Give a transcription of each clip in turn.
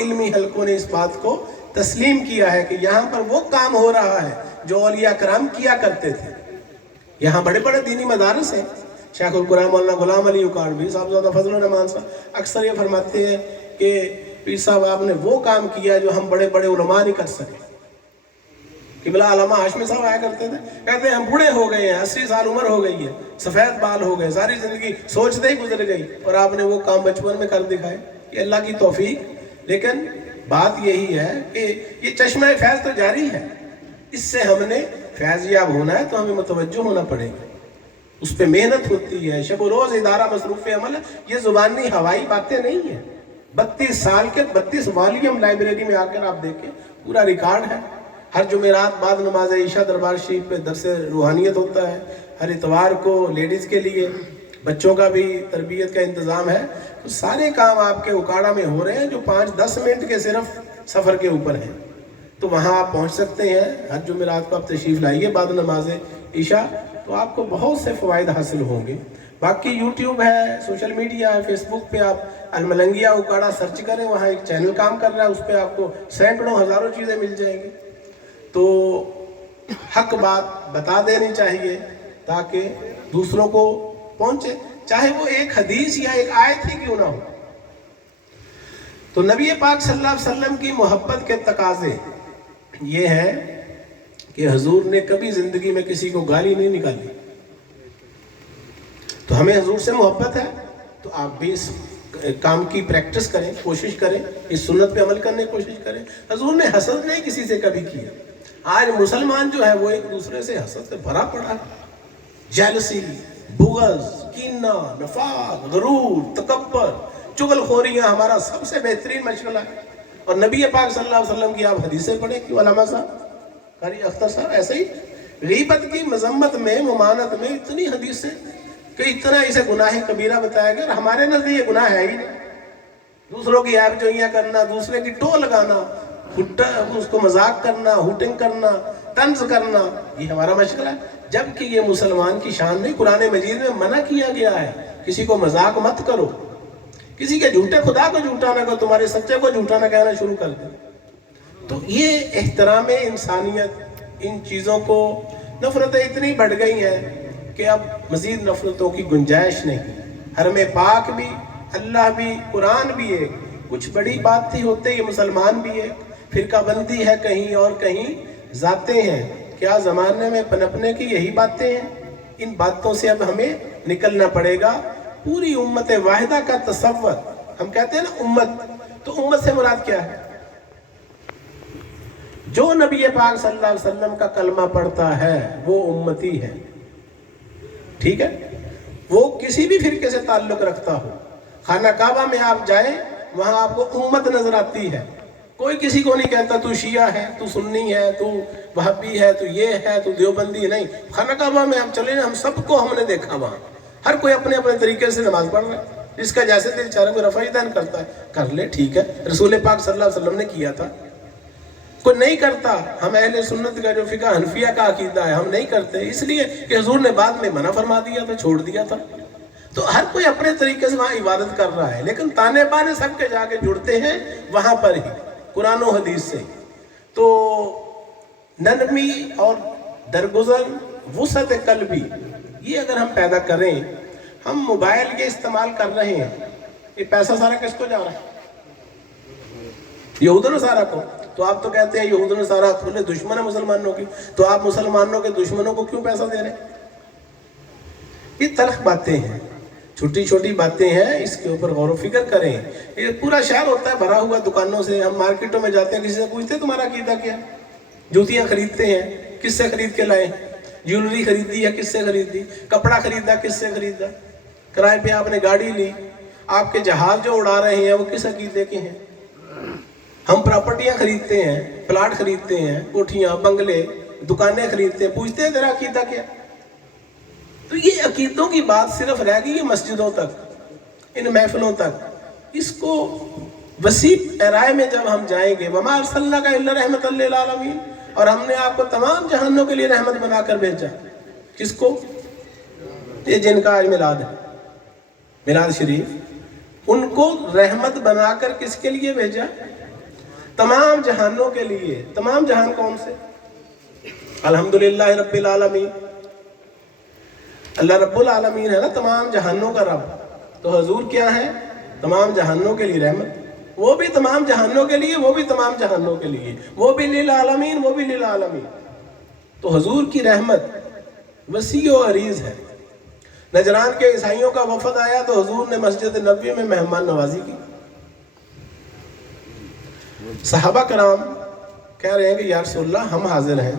علمی حلقوں نے اس بات کو تسلیم کیا ہے کہ یہاں پر وہ کام ہو رہا ہے جو اولیاء کرام کیا کرتے تھے. یہاں بڑے بڑے دینی مدارس ہیں. شیخ القرآن مولانا غلام علی اکاڑوی صاحب زیادہ فضل الرحمان صاحب اکثر یہ فرماتے ہیں کہ پیر صاحب آپ نے وہ کام کیا جو ہم بڑے بڑے علماء نہیں کر سکے. قبلہ علامہ ہاشمی صاحب آیا کرتے تھے, کہتے ہیں ہم بوڑھے ہو گئے ہیں, 80 سال عمر ہو گئی ہے, سفید بال ہو گئے, ساری زندگی سوچتے ہی گزر گئی, اور آپ نے وہ کام بچپن میں کر دکھائے. یہ اللہ کی توفیق. لیکن بات یہی ہے کہ یہ چشمہ فیض تو جاری ہے, اس سے ہم نے فیض یاب ہونا ہے تو ہمیں متوجہ ہونا پڑے گا. اس پہ محنت ہوتی ہے, شب و روز ادارہ مصروف عمل ہے. یہ زبانی ہوائی باتیں نہیں ہیں. 32 سال کے 32 والیوم لائبریری میں آ کر آپ دیکھیں, پورا ریکارڈ ہے. ہر جمعرات بعد نماز عشاء دربار شریف پہ درس روحانیت ہوتا ہے. ہر اتوار کو لیڈیز کے لیے بچوں کا بھی تربیت کا انتظام ہے. تو سارے کام آپ کے اکاڑا میں ہو رہے ہیں جو 5-10 منٹ کے صرف سفر کے اوپر ہیں. تو وہاں آپ پہنچ سکتے ہیں. ہر جمعرات کو آپ تشریف لائیے بعد نماز عشاء, تو آپ کو بہت سے فوائد حاصل ہوں گے. باقی یوٹیوب ہے, سوشل میڈیا ہے, فیس بک پہ آپ الملنگیہ اکاڑا سرچ کریں, وہاں ایک چینل کام کر رہا ہے, اس پہ آپ کو سینکڑوں ہزاروں چیزیں مل جائیں گی. تو حق بات بتا دینی چاہیے تاکہ دوسروں کو پہنچے, چاہے وہ ایک حدیث یا ایک آیت ہی کیوں نہ ہو. تو نبی پاک صلی اللہ علیہ وسلم کی محبت کے تقاضے یہ ہے کہ حضور نے کبھی زندگی میں کسی کو گالی نہیں نکالی. تو ہمیں حضور سے محبت ہے تو آپ بھی اس کام کی پریکٹس کریں, کوشش کریں, اس سنت پہ عمل کرنے کی کوشش کریں. حضور نے حسد نہیں کسی سے کبھی کیا. آج مسلمان جو ہے وہ ایک دوسرے سے حسد سے بھرا پڑا ہے. جیلسی, بغض, کینہ, نفاق, غرور, تکبر, چغل خوریاں ہمارا سب سے بہترین مشغلہ ہے. اور نبی پاک صلی اللہ علیہ وسلم کی آپ حدیثیں پڑھیں. کیوں علامہ صاحب, قاری اختر صاحب, ایسے ہی غیبت کی مذمت میں, ممانت میں اتنی حدیثیں کہ اتنا اسے گناہ کبیرہ بتایا گیا. ہمارے نزدیک یہ گناہ ہے ہی نہیں. دوسروں کی عیب جوئیاں کرنا, دوسرے کی ٹو لگانا, اس کو مذاق کرنا, ہوٹنگ کرنا, طنز کرنا, یہ ہمارا مشغلہ ہے. جبکہ یہ مسلمان کی شان نہیں. قرآن مجید میں منع کیا گیا ہے کسی کو مذاق مت کرو, کسی کے جھوٹے خدا کو جھوٹا نہ کرو, تمہارے سچے کو جھوٹا نہ کہنا شروع کر دیں. تو یہ احترام انسانیت, ان چیزوں کو, نفرتیں اتنی بڑھ گئی ہیں کہ اب مزید نفرتوں کی گنجائش نہیں. حرم پاک بھی, اللہ بھی, قرآن بھی ایک, کچھ بڑی بات تھی ہوتے یہ مسلمان بھی ایک, فرقہ بندی ہے کہیں اور کہیں ذاتیں ہیں. کیا زمانے میں پنپنے کی یہی باتیں ہیں؟ ان باتوں سے اب ہمیں نکلنا پڑے گا. پوری امت واحدہ کا تصور, ہم کہتے ہیں نا امت, تو امت سے مراد کیا ہے؟ جو نبی پاک صلی اللہ علیہ وسلم کا کلمہ پڑھتا ہے وہ امتی ہے. ٹھیک ہے, وہ کسی بھی فرقے سے تعلق رکھتا ہو. خانہ کعبہ میں آپ جائیں, وہاں آپ کو امت نظر آتی ہے. کوئی کسی کو نہیں کہتا تو شیعہ ہے, تو سنی ہے, تو وہابی ہے, تو یہ ہے, تو دیوبندی. نہیں, خانہ کعبہ میں ہم چلے نا, ہم سب کو ہم نے دیکھا وہاں. ہر کوئی اپنے اپنے طریقے سے نماز پڑھ رہا ہے. جس کا جیسے دل چاہ رہا ہے, کوئی رفع دین کرتا ہے, کر لے, ٹھیک ہے. رسول پاک صلی اللہ علیہ وسلم نے کیا تھا. کوئی نہیں کرتا. ہم اہل سنت کا جو فقہ حنفیہ کا عقیدہ ہے, ہم نہیں کرتے, اس لیے کہ حضور نے بعد میں منع فرما دیا تھا, چھوڑ دیا تھا. تو ہر کوئی اپنے طریقے سے وہاں عبادت کر رہا ہے, لیکن تانے بانے سب کے جا کے جڑتے ہیں وہاں پر ہی, قرآن و حدیث سے. تو نرمی اور درگزر, وسعت قلبی, یہ اگر ہم پیدا کریں. ہم موبائل یہ استعمال کر رہے ہیں, یہ پیسہ سارا کس کو جا رہا ہے؟ یہود و نصارہ کو. تو آپ تو کہتے ہیں یہود و نصارہ کھلے دشمن ہے مسلمانوں کی, تو آپ مسلمانوں کے دشمنوں کو کیوں پیسہ دے رہے ہیں؟ یہ تلخ باتیں ہیں, چھوٹی چھوٹی باتیں ہیں, اس کے اوپر غور و فکر کریں. یہ پورا شہر ہوتا ہے بھرا ہوا دکانوں سے. ہم مارکیٹوں میں جاتے ہیں, کسی سے پوچھتے ہیں تمہارا عقیدہ کیا؟ جوتیاں خریدتے ہیں, کس سے خرید کے لائے؟ جیولری خریدی ہے, کس سے خریدی؟ کپڑا خریدا, کس سے خریدا؟ کرائے پہ آپ نے گاڑی لی. آپ کے جہاز جو اڑا رہے ہیں وہ کس عقیدے کے ہیں؟ ہم پراپرٹیاں خریدتے ہیں, پلاٹ خریدتے ہیں, کوٹھیاں, بنگلے, دکانیں خریدتے ہیں, پوچھتے ہیں تیرا عقیدہ کیا؟ تو یہ عقیدوں کی بات صرف رہ گئی ہے مسجدوں تک, ان محفلوں تک. اس کو وسیع پیرائے میں جب ہم جائیں گے, وما ارسلناک الا رحمۃ للعالمین, اور ہم نے آپ کو تمام جہانوں کے لیے رحمت بنا کر بھیجا. کس کو؟ یہ جن کا آج میلاد ہے, میلاد شریف, ان کو رحمت بنا کر کس کے لیے بھیجا؟ तमाम जहानों के लिए। तमाम जहान कौन से? अल्हम्दुलिल्लाह रब्बिल आलमीन। अल्लाह रब्बुल आलमीन है ना तमाम जहानों का रब। तो हुजूर क्या है? तमाम जहानों के लिए रहमत। वो भी तमाम जहानों के लिए, वो भी तमाम जहानों के लिए, वो भी लिल आलमीन, वो भी लिल आलमीन। तो हुजूर की रहमत वसी और अरीज है। नजरान के ईसाइयों का वफद आया तो हुजूर ने मस्जिद नबवी में मेहमान नवाजी की। सहाबा कराम कह रहे हैं कि या रसूलल्लाह हम हाजिर हैं,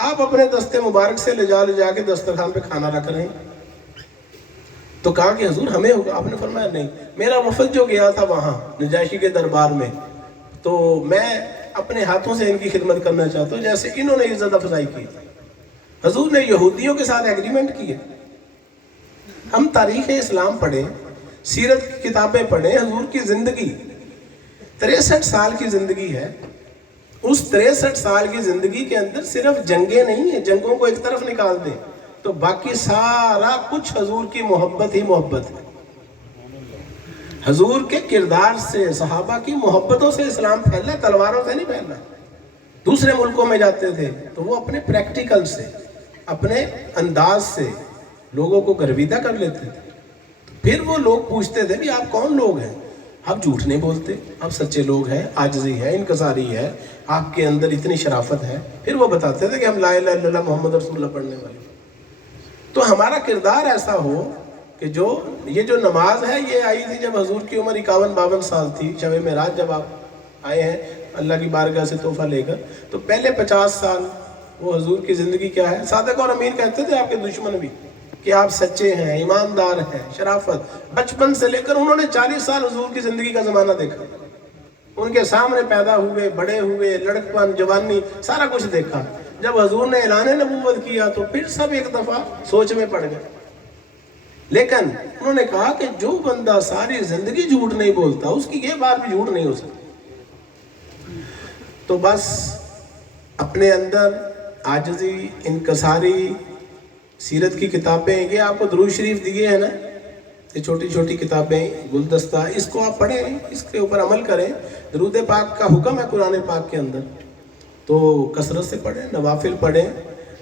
आप अपने दस्ते मुबारक से ले जा के दस्तरखान पे खाना रख रहे हैं। तो कहा कि हुजूर हमें होगा। आपने फरमाया नहीं, मेरा वफद जो गया था वहाँ नजाशी के दरबार में, तो मैं अपने हाथों से इनकी खिदमत करना चाहता हूँ जैसे इन्होंने इज्जत अफजाई की। हुजूर ने यहूदियों के साथ एग्रीमेंट किए। हम तारीख इस्लाम पढ़ें, सीरत की किताबें पढ़ें, हुजूर की जिंदगी 63 साल की जिंदगी है। उस 63 साल की जिंदगी के अंदर सिर्फ जंगें नहीं है, जंगों को एक तरफ निकाल दें तो बाकी सारा कुछ हुजूर की मोहब्बत ही मोहब्बत है। हुजूर के किरदार से, सहाबा की मोहब्बतों से इस्लाम फैला, तलवारों से नहीं फैला। दूसरे मुल्कों में जाते थे तो वो अपने प्रैक्टिकल से, अपने अंदाज से लोगों को गर्विदा कर लेते थे। फिर वो लोग पूछते थे भी आप कौन लोग हैं? आप झूठ नहीं बोलते, आप सच्चे लोग हैं, आजिज़ी है, इनकसारी है, आपके अंदर इतनी शराफत है। फिर वो बताते थे कि हम ला इलाहा इल्लल्लाह मोहम्मद रसूलुल्लाह पढ़ने वाले। तो हमारा किरदार ऐसा हो कि जो ये जो नमाज है ये आई थी जब हुजूर की उम्र 51-52 साल थी। शब मेराज जब आप आए हैं अल्लाह की बारगाह से तोहफा लेकर, तो पहले 50 साल वो हुजूर की ज़िंदगी क्या है? सादिक और अमीन कहते थे आपके दुश्मन भी कि आप सच्चे हैं, ईमानदार हैं, शराफत। बचपन से लेकर उन्होंने 40 साल हुजूर की ज़िंदगी का ज़माना देखा। उनके सामने पैदा हुए, बड़े हुए, लड़कपन, जवानी, सारा कुछ देखा। जब हुजूर ने ऐलान नबूवत किया तो फिर सब एक दफ़ा सोच में पड़ गए। लेकिन उन्होंने कहा कि जो बंदा सारी ज़िंदगी झूठ नहीं बोलता उसकी ये बात भी झूठ नहीं हो सकती। तो बस अपने अंदर आजिज़ी, इनकसारी, सीरत की किताबें, ये आपको दुरूद शरीफ दिए हैं ना, ये छोटी छोटी किताबें, गुलदस्ता, इसको आप पढ़ें, इसके ऊपर अमल करें। दुरूद पाक का हुक्म है कुरान पाक के अंदर, तो कसरत से पढ़ें, नवाफिल पढ़ें,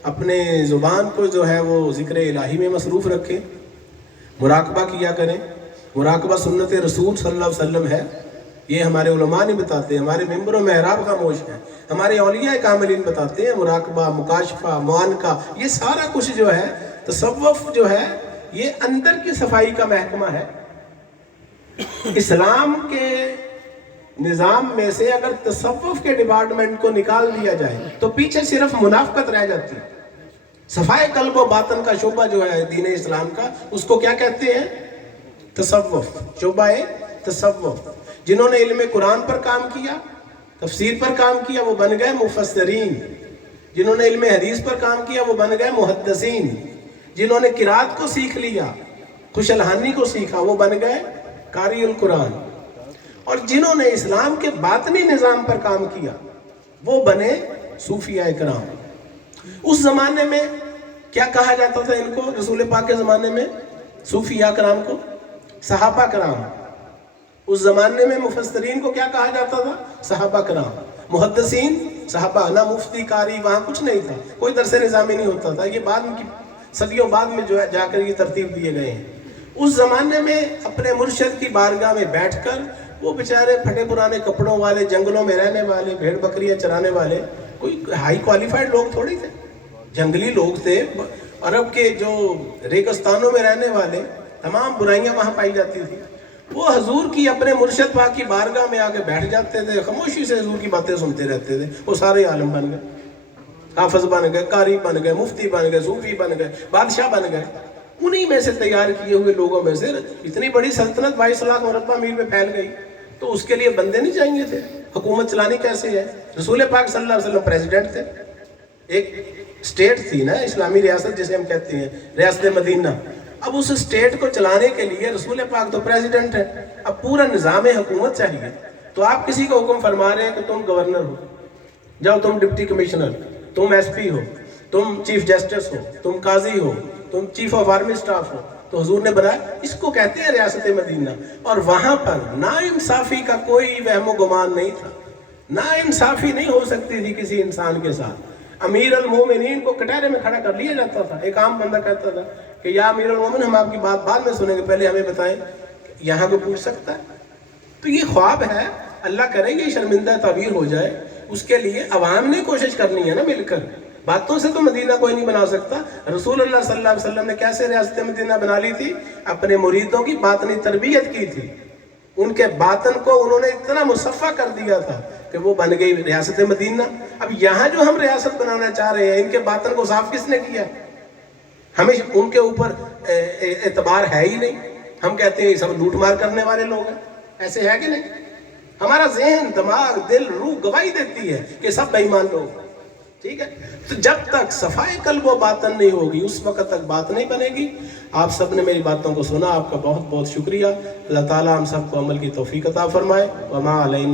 अपने ज़ुबान को जो है वो ज़िक्र इलाही में मसरूफ़ रखें, मुराकबा किया करें। मुराकबा सुन्नत रसूल सल्लल्लाहु अलैहि वसल्लम है, ये हमारे उलमा नहीं बताते, हमारे मिंबर व मेहराब खामोश है, हमारे औलिया कामिलीन बताते हैं। मुराकबा, मुकाशफा, मुआनका, ये सारा कुछ जो है तसव्वुफ जो है ये अंदर की सफाई का महकमा है। इस्लाम के निज़ाम में से अगर तसव्वुफ के डिपार्टमेंट को निकाल दिया जाए तो पीछे सिर्फ मुनाफकत रह जाती है। सफाई कल्ब व बातन का शोबा जो है दीन इस्लाम का, उसको क्या कहते हैं? तसव्वुफ, शोबा तसव्वुफ। जिन्होंने इल्म कुरान पर काम किया, तफसीर पर काम किया, वो बन गए मुफस्सिरीन। जिन्होंने इल्म हदीस पर काम किया वो बन गए मुहद्दिसीन। जिन्होंने किरात को सीख लिया, खुशलहानी को सीखा, वो बन गए कारिउल कुरान। और जिन्होंने इस्लाम के बातनी निज़ाम पर काम किया वो बने सूफिया इकराम। उस ज़माने में क्या कहा जाता था इनको? रसूल पाक के ज़माने में सूफिया कराम को सहाबा कराम। उस ज़माने में मुफस्सिरीन को क्या कहा जाता था? सहाबा कराम। मुहद्दिसीन सहाबा, ना मुफ्ती कारी, वहाँ कुछ नहीं था, कोई दरस निज़ामी नहीं होता था। ये बाद में सदियों बाद में जो है जाकर ये तरतीब दिए गए हैं। उस ज़माने में अपने मुर्शद की बारगाह में बैठकर वो बेचारे फटे पुराने कपड़ों वाले, जंगलों में रहने वाले, भेड़ बकरियां चराने वाले, कोई हाई क्वालिफाइड लोग थोड़ी थे, जंगली लोग थे। अरब के जो रेगिस्तानों में रहने वाले, तमाम बुराइयां वहाँ पाई जाती थी। वो हुजूर की, अपने मुर्शद पाक की बारगाह में आके बैठ जाते थे, खामोशी से हुजूर की बातें सुनते रहते थे। वो सारे आलम बन गए, हाफिज बन गए, कारी बन गए, मुफ्ती बन गए, सूफी बन गए, बादशाह बन गए। उन्हीं में से तैयार किए हुए लोगों में से इतनी बड़ी सल्तनत 22 लाख मुरब्बा मील में फैल गई, तो उसके लिए बंदे नहीं चाहिए थे? हुकूमत चलानी कैसे है? रसूल पाक सल्लल्लाहु अलैहि वसल्लम प्रेसिडेंट थे। एक स्टेट थी ना, इस्लामी रियासत जिसे हम कहते हैं, रियासत मदीना। अब उस स्टेट को चलाने के लिए रसूल पाक तो प्रेसिडेंट है, अब पूरा निज़ाम हुकूमत चाहिए। तो आप किसी को हुक्म फरमा रहे हैं कि तुम गवर्नर हो, जाओ तुम डिप्टी कमिश्नर, तुम एसपी हो, तुम चीफ जस्टिस हो, तुम काजी हो, तुम चीफ ऑफ आर्मी स्टाफ हो। तो हुजूर ने बनाया, इसको कहते हैं रियासत मदीना। और वहाँ पर नाइंसाफ़ी का कोई वहमो गुमान नहीं था। نا इंसाफी नहीं हो सकती थी किसी इंसान के साथ। अमीर अल मोमिनीन को कटहरे में खड़ा कर लिया जाता था। एक आम बंदा कहता था कि या अमीर अल मोमिन, हम आपकी बात बाद में सुनेंगे, पहले हमें बताएं यहाँ को पूछ सकता है? तो ये ख्वाब है, अल्लाह करे ये शर्मिंदा ताबीर हो जाए, उसके लिए अवाम ने कोशिश करनी है ना मिलकर। बातों से तो मदीना कोई नहीं बना सकता। रसूलुल्लाह सल्लल्लाहु अलैहि वसल्लम ने कैसे रियासत मदीना बना ली थी? अपने मुरीदों की बातनी तरबियत की थी, उनके बातन को उन्होंने इतना मुसफ़ा कर दिया था कि वो बन गई रियासत मदीना। अब यहाँ जो हम रियासत बनाना चाह रहे हैं, इनके बातन को साफ किसने किया? हमें उनके ऊपर एतबार है ही नहीं। हम कहते हैं ये सब लूट मार करने वाले लोग हैं, ऐसे है कि नहीं? हमारा ज़हन, दिमाग, दिल, रूह गवाही देती है कि सब बेईमान लोग। ठीक है, तो जब तक सफाई कल्ब व बातन नहीं होगी उस वक्त तक बात नहीं बनेगी। आप सब ने मेरी बातों को सुना, आपका बहुत बहुत शुक्रिया। अल्लाह ताला हम सबको अमल की तौफीक अता फरमाए। वमा अलैना।